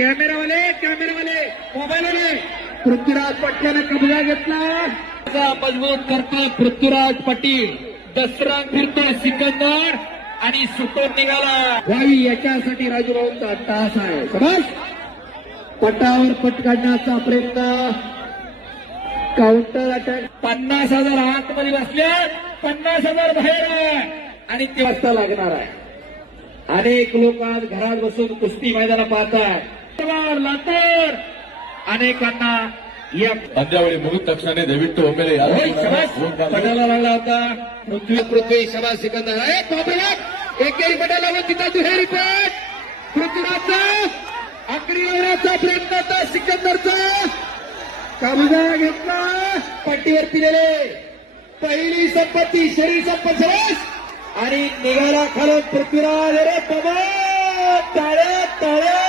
कॅमेरावाले मोबाईलवाले पृथ्वीराज पटल्याने कब्जा घेतला. मजबूत करतो पृथ्वीराज पाटील. दसरा फिरतोय सिकंदर आणि सुटून निघाला. भाई याच्यासाठी राजूभाऊंचा तास आहे. समज पटावर पट काढण्याचा प्रयत्न. Counter attack. 50,000 आतमध्ये बसले, 50,000 बाहेर आहे. आणि ते वाजता लागणार आहे. अनेक लोक आज घरात बसून कुस्ती मैदान पाहतात. लातूर अनेकांना या अंद्यावळी मुहूर्त तक्षणाने दयविಟ್ಟು ಒಮ್ಮೆಲೆ पटाला लागला होता. पृथ्वी शबा सिकंदर आहे. कॉपीराइट एकेरी पटाला लावून तिथं दुहेरी पट. पृथ्वीराजचा आखरी ओव्हरचा प्रयत्न होता. सिकंदरचा कब्जा घेतला. पट्टीवर पिलेले पहिली संपत्ती शरीर संपत्ती आणि निघाला खालून पृथ्वीराज. रे बाबा टाळ्या टाळ्या.